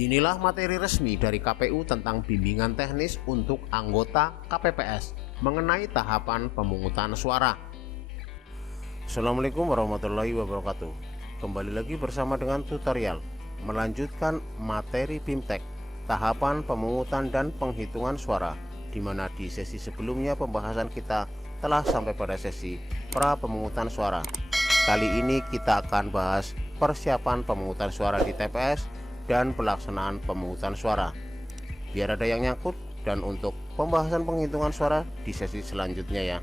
Inilah materi resmi dari KPU tentang bimbingan teknis untuk anggota KPPS mengenai tahapan pemungutan suara. Assalamualaikum warahmatullahi wabarakatuh. Kembali lagi bersama dengan tutorial melanjutkan materi BIMTEK tahapan pemungutan dan penghitungan suara, di mana di sesi sebelumnya pembahasan kita telah sampai pada sesi pra pemungutan suara. Kali ini kita akan bahas persiapan pemungutan suara di TPS dan pelaksanaan pemungutan suara, biar ada yang nyangkut. Dan untuk pembahasan penghitungan suara di sesi selanjutnya ya,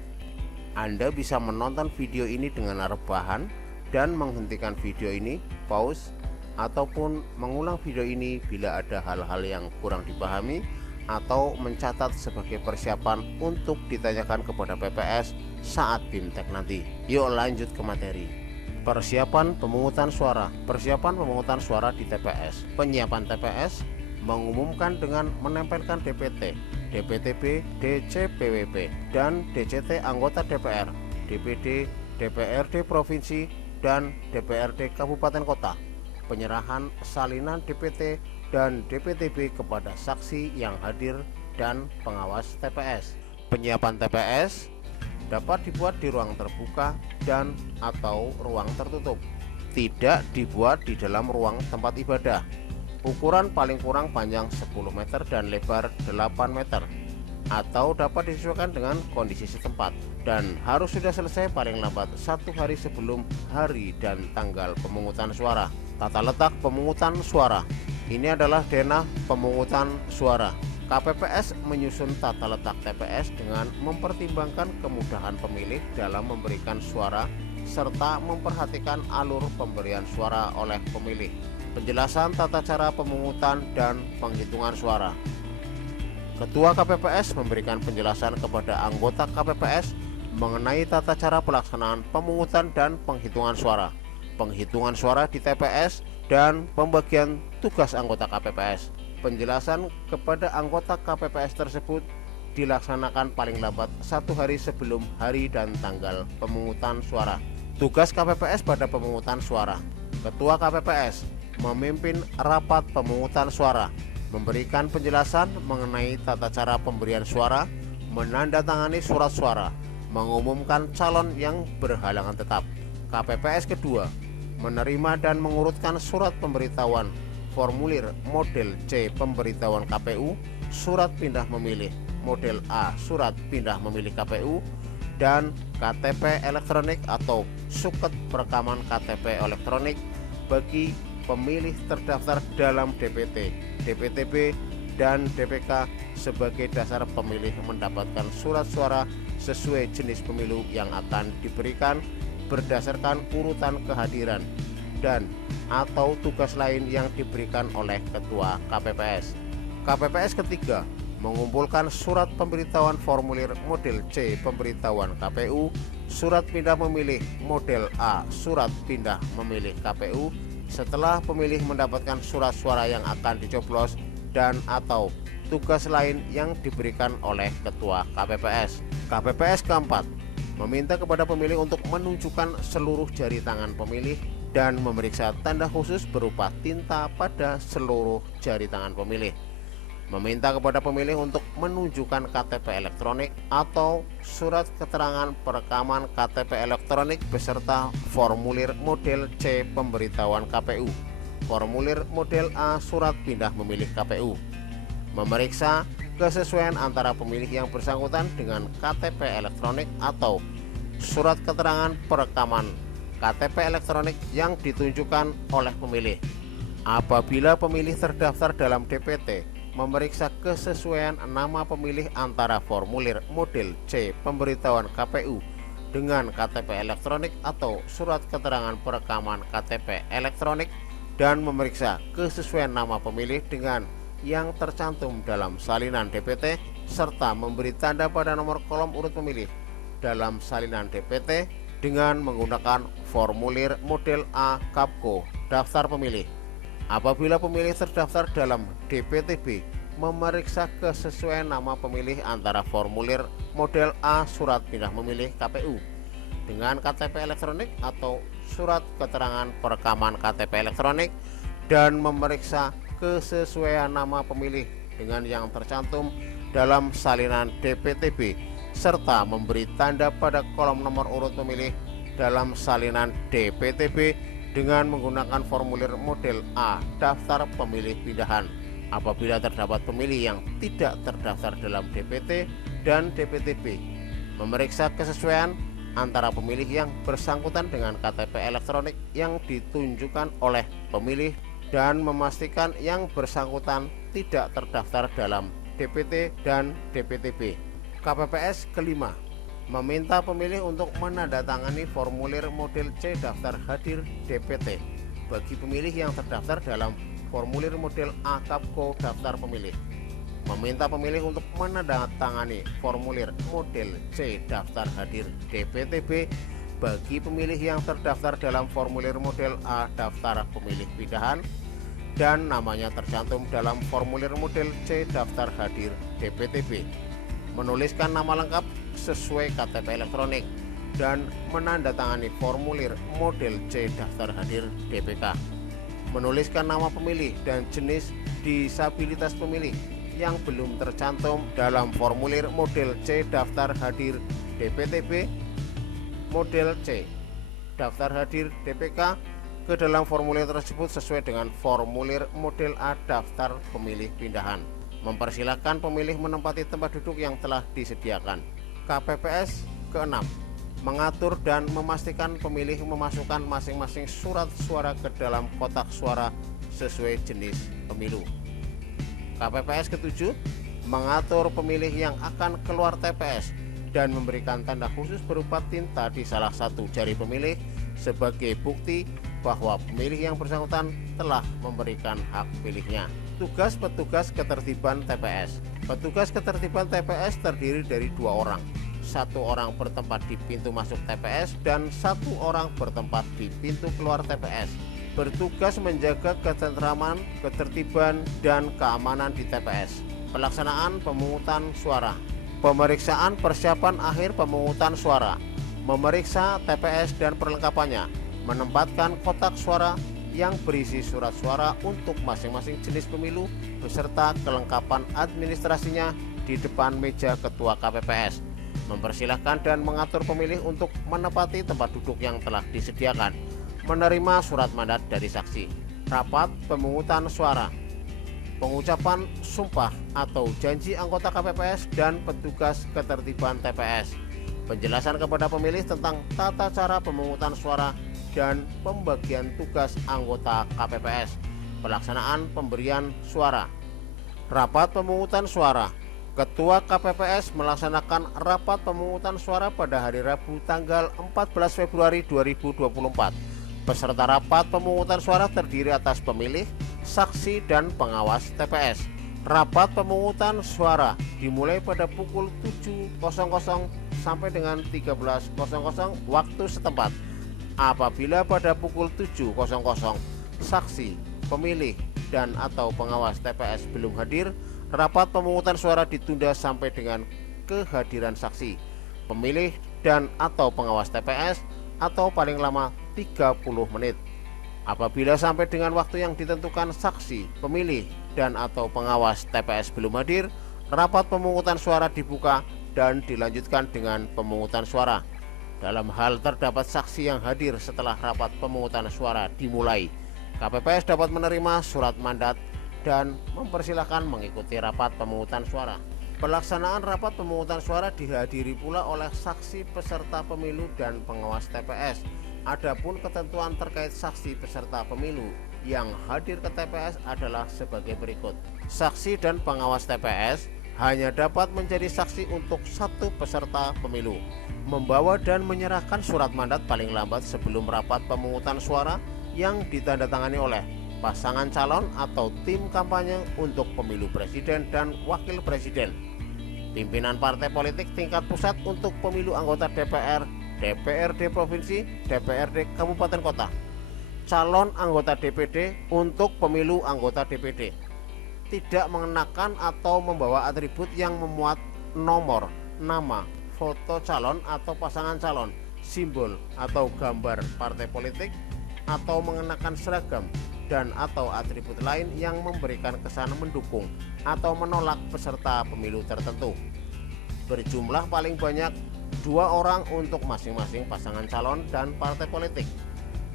Anda bisa menonton video ini dengan rebahan dan menghentikan video ini, pause, ataupun mengulang video ini bila ada hal-hal yang kurang dipahami atau mencatat sebagai persiapan untuk ditanyakan kepada PPS saat BIMTEK nanti. Yuk lanjut ke materi. Persiapan pemungutan suara. Persiapan pemungutan suara di TPS. Penyiapan TPS mengumumkan dengan menempelkan DPT, DPTB, DCPWP, dan DCT anggota DPR, DPD, DPRD Provinsi, dan DPRD Kabupaten Kota. Penyerahan salinan DPT dan DPTB kepada saksi yang hadir dan pengawas TPS. Penyiapan TPS dapat dibuat di ruang terbuka dan atau ruang tertutup, tidak dibuat di dalam ruang tempat ibadah. Ukuran paling kurang panjang 10 meter dan lebar 8 meter, atau dapat disesuaikan dengan kondisi setempat, dan harus sudah selesai paling lambat 1 hari sebelum hari dan tanggal pemungutan suara. Tata letak pemungutan suara. Ini adalah denah pemungutan suara. KPPS menyusun tata letak TPS dengan mempertimbangkan kemudahan pemilih dalam memberikan suara serta memperhatikan alur pemberian suara oleh pemilih. Penjelasan tata cara pemungutan dan penghitungan suara. Ketua KPPS memberikan penjelasan kepada anggota KPPS mengenai tata cara pelaksanaan pemungutan dan penghitungan suara, penghitungan suara di TPS, dan pembagian tugas anggota KPPS. Penjelasan kepada anggota KPPS tersebut dilaksanakan paling lambat 1 hari sebelum hari dan tanggal pemungutan suara. Tugas KPPS pada pemungutan suara. Ketua KPPS memimpin rapat pemungutan suara, memberikan penjelasan mengenai tata cara pemberian suara, menandatangani surat suara, mengumumkan calon yang berhalangan tetap. KPPS kedua menerima dan mengurutkan surat pemberitahuan formulir model C pemberitahuan KPU, surat pindah memilih model A surat pindah memilih KPU, dan KTP elektronik atau suket perekaman KTP elektronik bagi pemilih terdaftar dalam DPT, DPTB, dan DPK sebagai dasar pemilih mendapatkan surat suara sesuai jenis pemilu yang akan diberikan berdasarkan urutan kehadiran dan atau tugas lain yang diberikan oleh Ketua KPPS. KPPS ketiga mengumpulkan surat pemberitahuan formulir model C pemberitahuan KPU, surat pindah memilih model A surat pindah memilih KPU setelah pemilih mendapatkan surat suara yang akan dicoblos dan atau tugas lain yang diberikan oleh Ketua KPPS. KPPS keempat meminta kepada pemilih untuk menunjukkan seluruh jari tangan pemilih dan memeriksa tanda khusus berupa tinta pada seluruh jari tangan pemilih. Meminta kepada pemilih untuk menunjukkan KTP elektronik atau surat keterangan perekaman KTP elektronik beserta formulir model C pemberitahuan KPU, formulir model A surat pindah memilih KPU. Memeriksa kesesuaian antara pemilih yang bersangkutan dengan KTP elektronik atau surat keterangan perekaman KTP elektronik yang ditunjukkan oleh pemilih. Apabila pemilih terdaftar dalam DPT, memeriksa kesesuaian nama pemilih antara formulir model C pemberitahuan KPU dengan KTP elektronik atau surat keterangan perekaman KTP elektronik, dan memeriksa kesesuaian nama pemilih dengan yang tercantum dalam salinan DPT serta memberi tanda pada nomor kolom urut pemilih dalam salinan DPT dengan menggunakan formulir model A Kapko daftar pemilih. Apabila pemilih terdaftar dalam DPTB, memeriksa kesesuaian nama pemilih antara formulir model A surat pindah memilih KPU dengan KTP elektronik atau surat keterangan perekaman KTP elektronik, dan memeriksa kesesuaian nama pemilih dengan yang tercantum dalam salinan DPTB serta memberi tanda pada kolom nomor urut pemilih dalam salinan DPTB dengan menggunakan formulir model A daftar pemilih pindahan apabila terdapat pemilih yang tidak terdaftar dalam DPT dan DPTB, memeriksa kesesuaian antara pemilih yang bersangkutan dengan KTP elektronik yang ditunjukkan oleh pemilih dan memastikan yang bersangkutan tidak terdaftar dalam DPT dan DPTB. KPPS kelima, meminta pemilih untuk menandatangani formulir model C daftar hadir DPT bagi pemilih yang terdaftar dalam formulir model A Kapko daftar pemilih. Meminta pemilih untuk menandatangani formulir model C daftar hadir DPTB bagi pemilih yang terdaftar dalam formulir model A daftar pemilih pindahan dan namanya tercantum dalam formulir model C daftar hadir DPTB. Menuliskan nama lengkap sesuai KTP elektronik dan menandatangani formulir model C daftar hadir DPK. Menuliskan nama pemilih dan jenis disabilitas pemilih yang belum tercantum dalam formulir model C daftar hadir DPTB, model C daftar hadir DPK ke dalam formulir tersebut sesuai dengan formulir model A daftar pemilih pindahan. Mempersilahkan pemilih menempati tempat duduk yang telah disediakan. KPPS ke-6, mengatur dan memastikan pemilih memasukkan masing-masing surat suara ke dalam kotak suara sesuai jenis pemilu. KPPS ke-7, mengatur pemilih yang akan keluar TPS dan memberikan tanda khusus berupa tinta di salah satu jari pemilih sebagai bukti bahwa pemilih yang bersangkutan telah memberikan hak pilihnya. Tugas petugas ketertiban TPS. Petugas ketertiban TPS terdiri dari 2 orang. 1 orang bertempat di pintu masuk TPS dan 1 orang bertempat di pintu keluar TPS. Bertugas menjaga ketentraman, ketertiban, dan keamanan di TPS. Pelaksanaan pemungutan suara. Pemeriksaan persiapan akhir pemungutan suara. Memeriksa TPS dan perlengkapannya. Menempatkan kotak suara yang berisi surat suara untuk masing-masing jenis pemilu beserta kelengkapan administrasinya di depan meja ketua KPPS. Mempersilahkan dan mengatur pemilih untuk menempati tempat duduk yang telah disediakan. Menerima surat mandat dari saksi. Rapat pemungutan suara. Pengucapan sumpah atau janji anggota KPPS dan petugas ketertiban TPS. Penjelasan kepada pemilih tentang tata cara pemungutan suara dan pembagian tugas anggota KPPS. Pelaksanaan pemberian suara. Rapat pemungutan suara. Ketua KPPS melaksanakan rapat pemungutan suara pada hari Rabu tanggal 14 Februari 2024. Peserta rapat pemungutan suara terdiri atas pemilih, saksi, dan pengawas TPS. Rapat pemungutan suara dimulai pada pukul 7.00 sampai dengan 13.00 waktu setempat. Apabila pada pukul 7.00 saksi, pemilih, dan atau pengawas TPS belum hadir, rapat pemungutan suara ditunda sampai dengan kehadiran saksi, pemilih, dan atau pengawas TPS atau paling lama 30 menit. Apabila sampai dengan waktu yang ditentukan saksi, pemilih, dan atau pengawas TPS belum hadir, rapat pemungutan suara dibuka dan dilanjutkan dengan pemungutan suara. Dalam hal terdapat saksi yang hadir setelah rapat pemungutan suara dimulai, KPPS dapat menerima surat mandat dan mempersilahkan mengikuti rapat pemungutan suara. Pelaksanaan rapat pemungutan suara dihadiri pula oleh saksi peserta pemilu dan pengawas TPS. Adapun ketentuan terkait saksi peserta pemilu yang hadir ke TPS adalah sebagai berikut. Saksi dan pengawas TPS hanya dapat menjadi saksi untuk 1 peserta pemilu, membawa dan menyerahkan surat mandat paling lambat sebelum rapat pemungutan suara yang ditandatangani oleh pasangan calon atau tim kampanye untuk pemilu presiden dan wakil presiden, pimpinan partai politik tingkat pusat untuk pemilu anggota DPR, DPRD provinsi, DPRD kabupaten kota, calon anggota DPD untuk pemilu anggota DPD, tidak mengenakan atau membawa atribut yang memuat nomor, nama, foto calon atau pasangan calon, simbol atau gambar partai politik, atau mengenakan seragam dan atau atribut lain yang memberikan kesan mendukung atau menolak peserta pemilu tertentu. Berjumlah paling banyak 2 orang untuk masing-masing pasangan calon dan partai politik,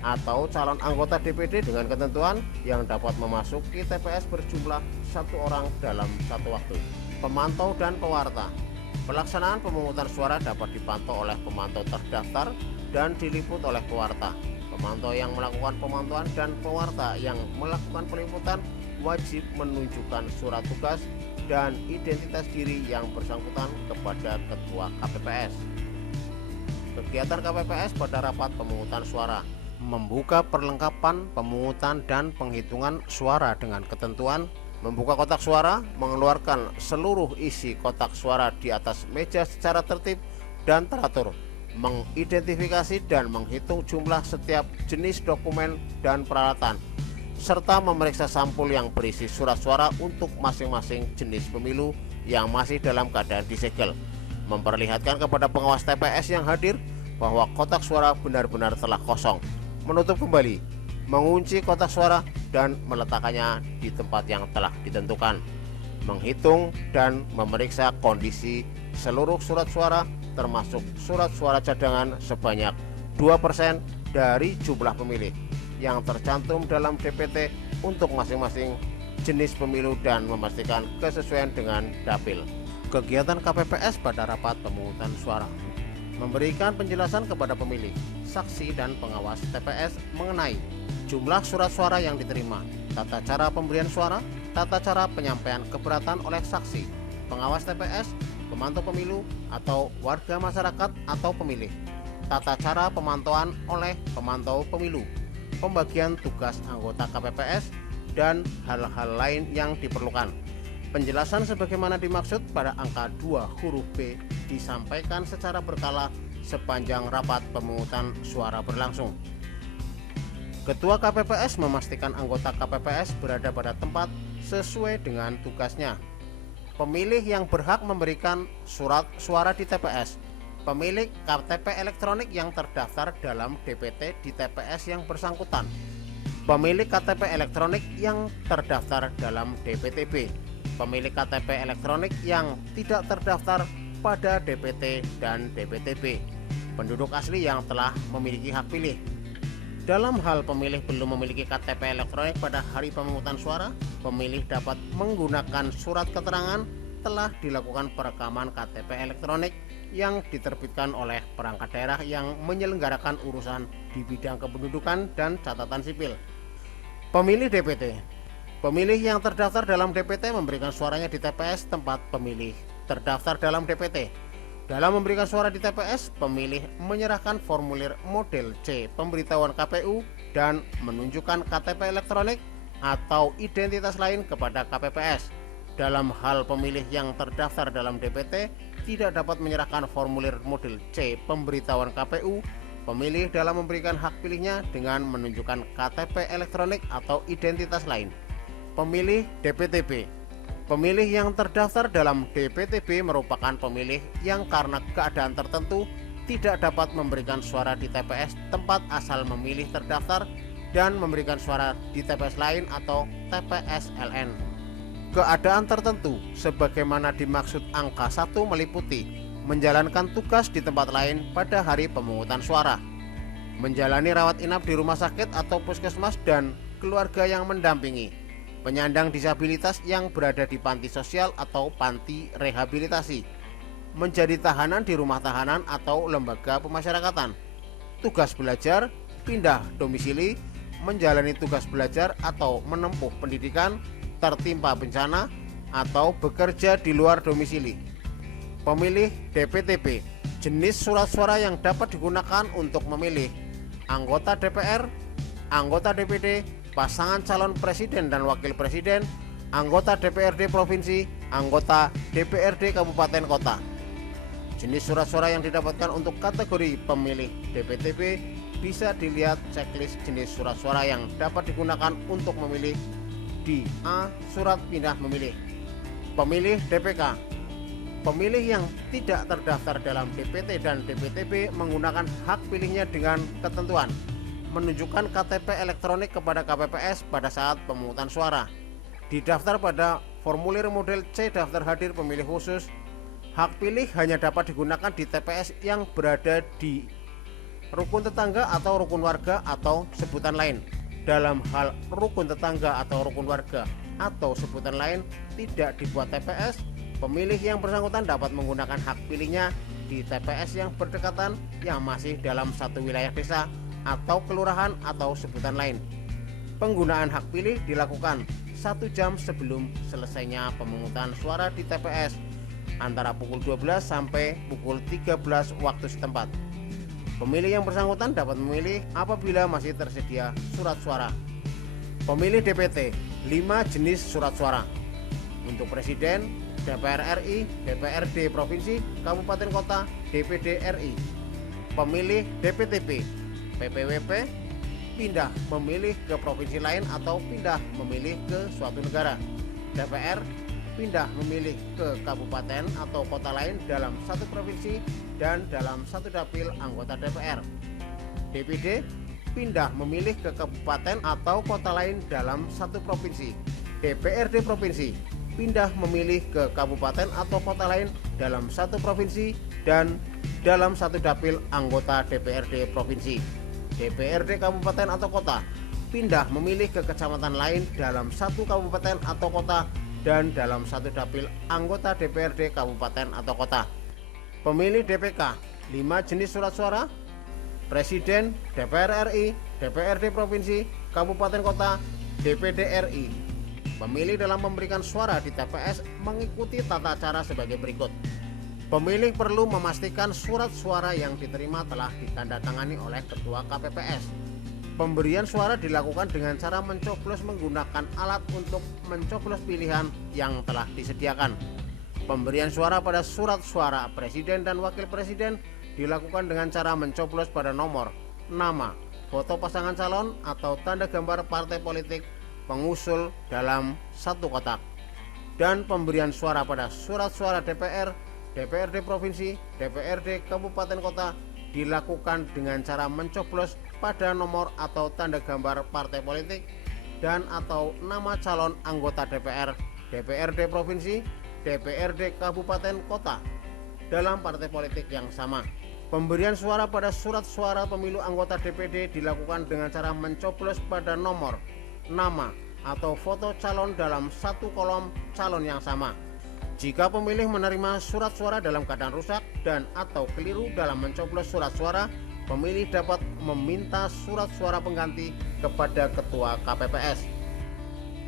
atau calon anggota DPD dengan ketentuan yang dapat memasuki TPS berjumlah 1 orang dalam satu waktu. Pemantau dan pewarta. Pelaksanaan pemungutan suara dapat dipantau oleh pemantau terdaftar dan diliput oleh pewarta. Pemantau yang melakukan pemantauan dan pewarta yang melakukan peliputan wajib menunjukkan surat tugas dan identitas diri yang bersangkutan kepada Ketua KPPS. Kegiatan KPPS pada rapat pemungutan suara: membuka perlengkapan pemungutan dan penghitungan suara dengan ketentuan, membuka kotak suara, mengeluarkan seluruh isi kotak suara di atas meja secara tertib dan teratur, mengidentifikasi dan menghitung jumlah setiap jenis dokumen dan peralatan, serta memeriksa sampul yang berisi surat suara untuk masing-masing jenis pemilu yang masih dalam keadaan disegel, memperlihatkan kepada pengawas TPS yang hadir bahwa kotak suara benar-benar telah kosong, menutup kembali, mengunci kotak suara dan meletakkannya di tempat yang telah ditentukan, menghitung dan memeriksa kondisi seluruh surat suara termasuk surat suara cadangan sebanyak 2% dari jumlah pemilih yang tercantum dalam DPT untuk masing-masing jenis pemilu dan memastikan kesesuaian dengan dapil. Kegiatan KPPS pada rapat pemungutan suara: memberikan penjelasan kepada pemilih, saksi dan pengawas TPS mengenai jumlah surat suara yang diterima, tata cara pemberian suara, tata cara penyampaian keberatan oleh saksi, pengawas TPS, pemantau pemilu atau warga masyarakat atau pemilih, tata cara pemantauan oleh pemantau pemilu, pembagian tugas anggota KPPS, dan hal-hal lain yang diperlukan. Penjelasan sebagaimana dimaksud pada angka 2 huruf B disampaikan secara berkala sepanjang rapat pemungutan suara berlangsung. Ketua KPPS memastikan anggota KPPS berada pada tempat sesuai dengan tugasnya. Pemilih yang berhak memberikan surat suara di TPS: pemilik KTP elektronik yang terdaftar dalam DPT di TPS yang bersangkutan, pemilik KTP elektronik yang terdaftar dalam DPTB, pemilik KTP elektronik yang tidak terdaftar pada DPT dan DPTB, penduduk asli yang telah memiliki hak pilih. Dalam hal pemilih belum memiliki KTP elektronik pada hari pemungutan suara, pemilih dapat menggunakan surat keterangan telah dilakukan perekaman KTP elektronik yang diterbitkan oleh perangkat daerah yang menyelenggarakan urusan di bidang kependudukan dan catatan sipil. Pemilih DPT: pemilih yang terdaftar dalam DPT memberikan suaranya di TPS tempat pemilih terdaftar dalam DPT. Dalam memberikan suara di TPS, pemilih menyerahkan formulir model C pemberitahuan KPU dan menunjukkan KTP elektronik atau identitas lain kepada KPPS. Dalam hal pemilih yang terdaftar dalam DPT tidak dapat menyerahkan formulir model C pemberitahuan KPU, pemilih dalam memberikan hak pilihnya dengan menunjukkan KTP elektronik atau identitas lain. Pemilih DPTB: pemilih yang terdaftar dalam DPTB merupakan pemilih yang karena keadaan tertentu tidak dapat memberikan suara di TPS tempat asal memilih terdaftar dan memberikan suara di TPS lain atau TPS LN. Keadaan tertentu sebagaimana dimaksud angka 1 meliputi menjalankan tugas di tempat lain pada hari pemungutan suara, menjalani rawat inap di rumah sakit atau puskesmas dan keluarga yang mendampingi, penyandang disabilitas yang berada di panti sosial atau panti rehabilitasi, menjadi tahanan di rumah tahanan atau lembaga pemasyarakatan, tugas belajar, pindah domisili, menjalani tugas belajar atau menempuh pendidikan, tertimpa bencana, atau bekerja di luar domisili. Pemilih DPTB: jenis surat suara yang dapat digunakan untuk memilih anggota DPR, anggota DPD, pasangan calon presiden dan wakil presiden, anggota DPRD provinsi, anggota DPRD kabupaten kota. Jenis surat suara yang didapatkan untuk kategori pemilih DPTB bisa dilihat checklist jenis surat suara yang dapat digunakan untuk memilih di A. Surat pindah memilih. Pemilih DPK: pemilih yang tidak terdaftar dalam DPT dan DPTB menggunakan hak pilihnya dengan ketentuan menunjukkan KTP elektronik kepada KPPS pada saat pemungutan suara. Didaftar pada formulir model C daftar hadir pemilih khusus. Hak pilih hanya dapat digunakan di TPS yang berada di rukun tetangga atau rukun warga atau sebutan lain. Dalam hal rukun tetangga atau rukun warga atau sebutan lain tidak dibuat TPS, pemilih yang bersangkutan dapat menggunakan hak pilihnya di TPS yang berdekatan yang masih dalam satu wilayah desa atau kelurahan atau sebutan lain. Penggunaan hak pilih dilakukan 1 jam sebelum selesainya pemungutan suara di TPS antara pukul 12 sampai pukul 13 waktu setempat. Pemilih yang bersangkutan dapat memilih apabila masih tersedia surat suara. Pemilih DPT, 5 jenis surat suara. Untuk Presiden, DPR RI, DPRD Provinsi, Kabupaten Kota, DPD RI. Pemilih DPTP, PPWP, pindah memilih ke provinsi lain atau pindah memilih ke suatu negara. DPR, pindah memilih ke kabupaten atau kota lain dalam satu provinsi dan dalam satu dapil anggota DPR. DPD, pindah memilih ke kabupaten atau kota lain dalam satu provinsi. DPRD Provinsi, pindah memilih ke kabupaten atau kota lain dalam satu provinsi dan dalam satu dapil anggota DPRD Provinsi. DPRD Kabupaten atau Kota, pindah memilih ke kecamatan lain dalam satu kabupaten atau kota dan dalam satu dapil anggota DPRD Kabupaten atau Kota. Pemilih DPK, 5 jenis surat suara. Presiden, DPR RI, DPRD Provinsi, Kabupaten Kota, DPD RI. Pemilih dalam memberikan suara di TPS mengikuti tata cara sebagai berikut. Pemilih perlu memastikan surat suara yang diterima telah ditandatangani oleh Ketua KPPS. Pemberian suara dilakukan dengan cara mencoblos menggunakan alat untuk mencoblos pilihan yang telah disediakan. Pemberian suara pada surat suara Presiden dan Wakil Presiden dilakukan dengan cara mencoblos pada nomor, nama, foto pasangan calon atau tanda gambar partai politik pengusul dalam satu kotak. Dan pemberian suara pada surat suara DPR, DPRD Provinsi, DPRD Kabupaten Kota dilakukan dengan cara mencoblos pada nomor atau tanda gambar partai politik dan atau nama calon anggota DPR, DPRD Provinsi, DPRD Kabupaten Kota dalam partai politik yang sama. Pemberian suara pada surat suara pemilu anggota DPD dilakukan dengan cara mencoblos pada nomor, nama, atau foto calon dalam satu kolom calon yang sama. Jika pemilih menerima surat suara dalam keadaan rusak dan atau keliru dalam mencoblos surat suara, pemilih dapat meminta surat suara pengganti kepada Ketua KPPS.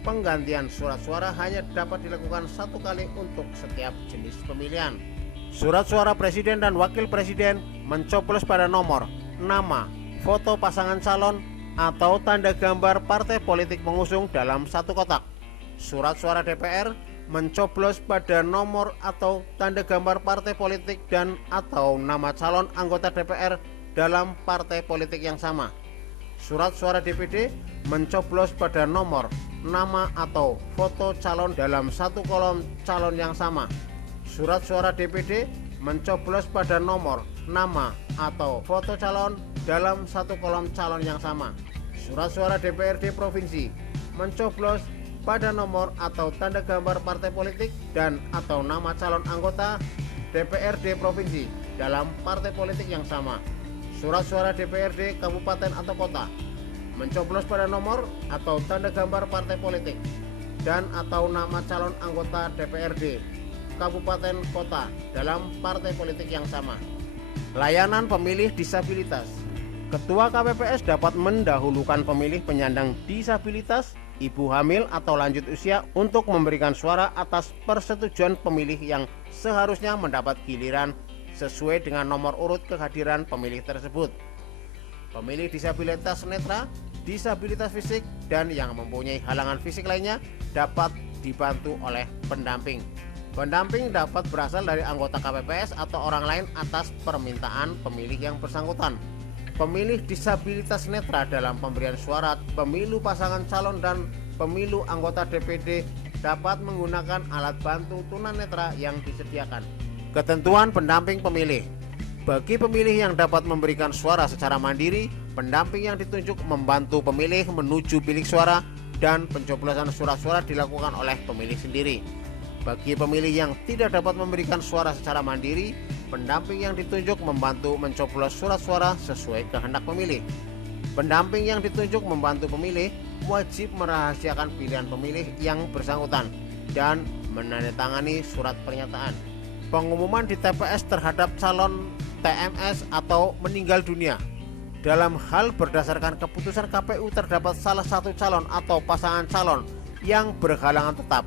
Penggantian surat suara hanya dapat dilakukan 1 kali untuk setiap jenis pemilihan. Surat suara Presiden dan Wakil Presiden mencoblos pada nomor, nama, foto pasangan calon, atau tanda gambar partai politik pengusung dalam satu kotak. Surat suara DPR mencoblos pada nomor atau tanda gambar partai politik dan atau nama calon anggota DPR dalam partai politik yang sama. Surat suara DPD mencoblos pada nomor, nama atau foto calon dalam satu kolom calon yang sama. Surat suara DPD mencoblos pada nomor, nama atau foto calon dalam satu kolom calon yang sama. Surat suara DPRD Provinsi mencoblos pada nomor atau tanda gambar partai politik dan atau nama calon anggota DPRD Provinsi dalam partai politik yang sama. Surat suara DPRD Kabupaten atau Kota mencoblos pada nomor atau tanda gambar partai politik dan atau nama calon anggota DPRD Kabupaten Kota dalam partai politik yang sama. Layanan pemilih disabilitas. Ketua KPPS dapat mendahulukan pemilih penyandang disabilitas, ibu hamil atau lanjut usia untuk memberikan suara atas persetujuan pemilih yang seharusnya mendapat giliran sesuai dengan nomor urut kehadiran pemilih tersebut. Pemilih disabilitas netra, disabilitas fisik, dan yang mempunyai halangan fisik lainnya dapat dibantu oleh pendamping. Pendamping dapat berasal dari anggota KPPS atau orang lain atas permintaan pemilih yang bersangkutan. Pemilih disabilitas netra dalam pemberian suara pemilu pasangan calon dan pemilu anggota DPD dapat menggunakan alat bantu tunanetra yang disediakan. Ketentuan pendamping pemilih. Bagi pemilih yang dapat memberikan suara secara mandiri, pendamping yang ditunjuk membantu pemilih menuju bilik suara dan pencoblosan surat suara dilakukan oleh pemilih sendiri. Bagi pemilih yang tidak dapat memberikan suara secara mandiri, pendamping yang ditunjuk membantu mencoblos surat suara sesuai kehendak pemilih. Pendamping yang ditunjuk membantu pemilih wajib merahasiakan pilihan pemilih yang bersangkutan dan menandatangani surat pernyataan. Pengumuman di TPS terhadap calon TMS atau meninggal dunia. Dalam hal berdasarkan keputusan KPU terdapat salah satu calon atau pasangan calon yang berhalangan tetap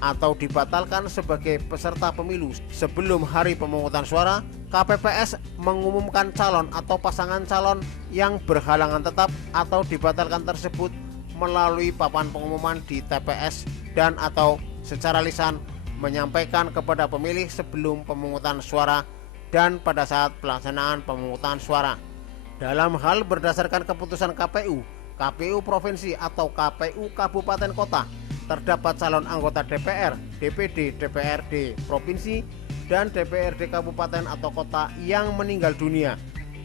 atau dibatalkan sebagai peserta pemilu sebelum hari pemungutan suara, KPPS mengumumkan calon atau pasangan calon yang berhalangan tetap atau dibatalkan tersebut melalui papan pengumuman di TPS dan atau secara lisan menyampaikan kepada pemilih sebelum pemungutan suara dan pada saat pelaksanaan pemungutan suara. Dalam hal berdasarkan keputusan KPU, KPU Provinsi atau KPU Kabupaten Kota, terdapat calon anggota DPR, DPD, DPRD Provinsi, dan DPRD Kabupaten atau Kota yang meninggal dunia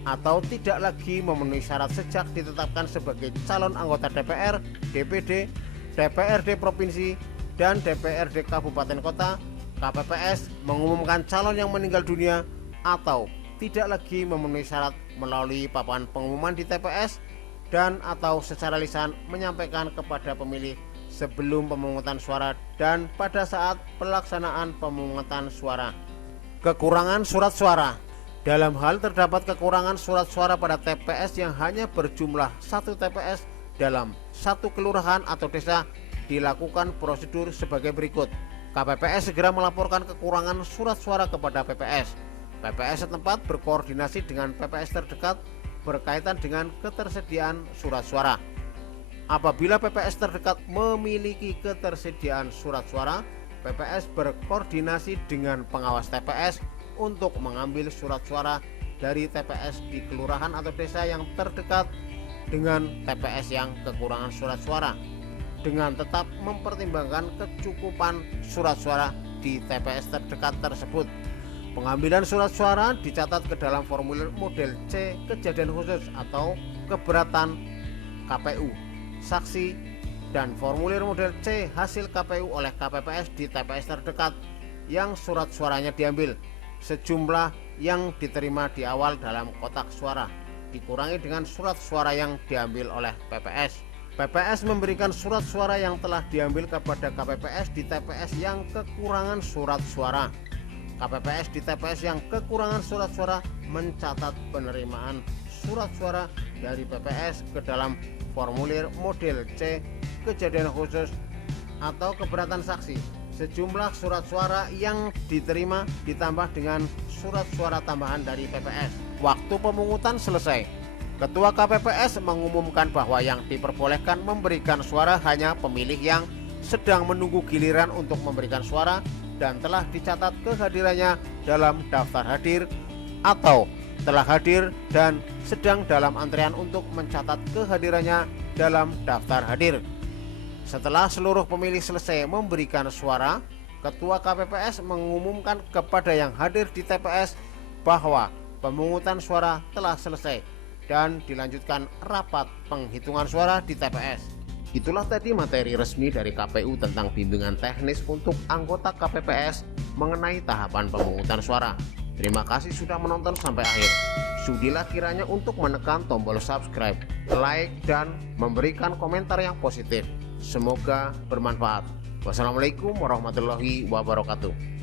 atau tidak lagi memenuhi syarat sejak ditetapkan sebagai calon anggota DPR, DPD, DPRD Provinsi, dan DPRD Kabupaten Kota. KPPS mengumumkan calon yang meninggal dunia atau tidak lagi memenuhi syarat melalui papan pengumuman di TPS dan atau secara lisan menyampaikan kepada pemilih sebelum pemungutan suara dan pada saat pelaksanaan pemungutan suara. Kekurangan surat suara. Dalam hal terdapat kekurangan surat suara pada TPS yang hanya berjumlah satu TPS dalam satu kelurahan atau desa, dilakukan prosedur sebagai berikut. KPPS segera melaporkan kekurangan surat suara kepada PPS. PPS setempat berkoordinasi dengan PPS terdekat berkaitan dengan ketersediaan surat suara. Apabila PPS terdekat memiliki ketersediaan surat suara, PPS berkoordinasi dengan pengawas TPS untuk mengambil surat suara dari TPS di kelurahan atau desa yang terdekat dengan TPS yang kekurangan surat suara, dengan tetap mempertimbangkan kecukupan surat suara di TPS terdekat tersebut. Pengambilan surat suara dicatat ke dalam formulir model C kejadian khusus atau keberatan KPU, saksi, dan formulir model C hasil KPU oleh KPPS di TPS terdekat yang surat suaranya diambil. Sejumlah yang diterima di awal dalam kotak suara dikurangi dengan surat suara yang diambil oleh PPS. PPS memberikan surat suara yang telah diambil kepada KPPS di TPS yang kekurangan surat suara. KPPS di TPS yang kekurangan surat suara mencatat penerimaan surat suara dari PPS ke dalam formulir model C kejadian khusus atau keberatan saksi. Sejumlah surat suara yang diterima ditambah dengan surat suara tambahan dari PPS. Waktu pemungutan selesai. Ketua KPPS mengumumkan bahwa yang diperbolehkan memberikan suara hanya pemilih yang sedang menunggu giliran untuk memberikan suara dan telah dicatat kehadirannya dalam daftar hadir atau telah hadir dan sedang dalam antrean untuk mencatat kehadirannya dalam daftar hadir. Setelah seluruh pemilih selesai memberikan suara, Ketua KPPS mengumumkan kepada yang hadir di TPS bahwa pemungutan suara telah selesai dan dilanjutkan rapat penghitungan suara di TPS. Itulah tadi materi resmi dari KPU tentang bimbingan teknis untuk anggota KPPS mengenai tahapan pemungutan suara. Terima kasih sudah menonton sampai akhir. Sudilah kiranya untuk menekan tombol subscribe, like, dan memberikan komentar yang positif. Semoga bermanfaat. Wassalamualaikum warahmatullahi wabarakatuh.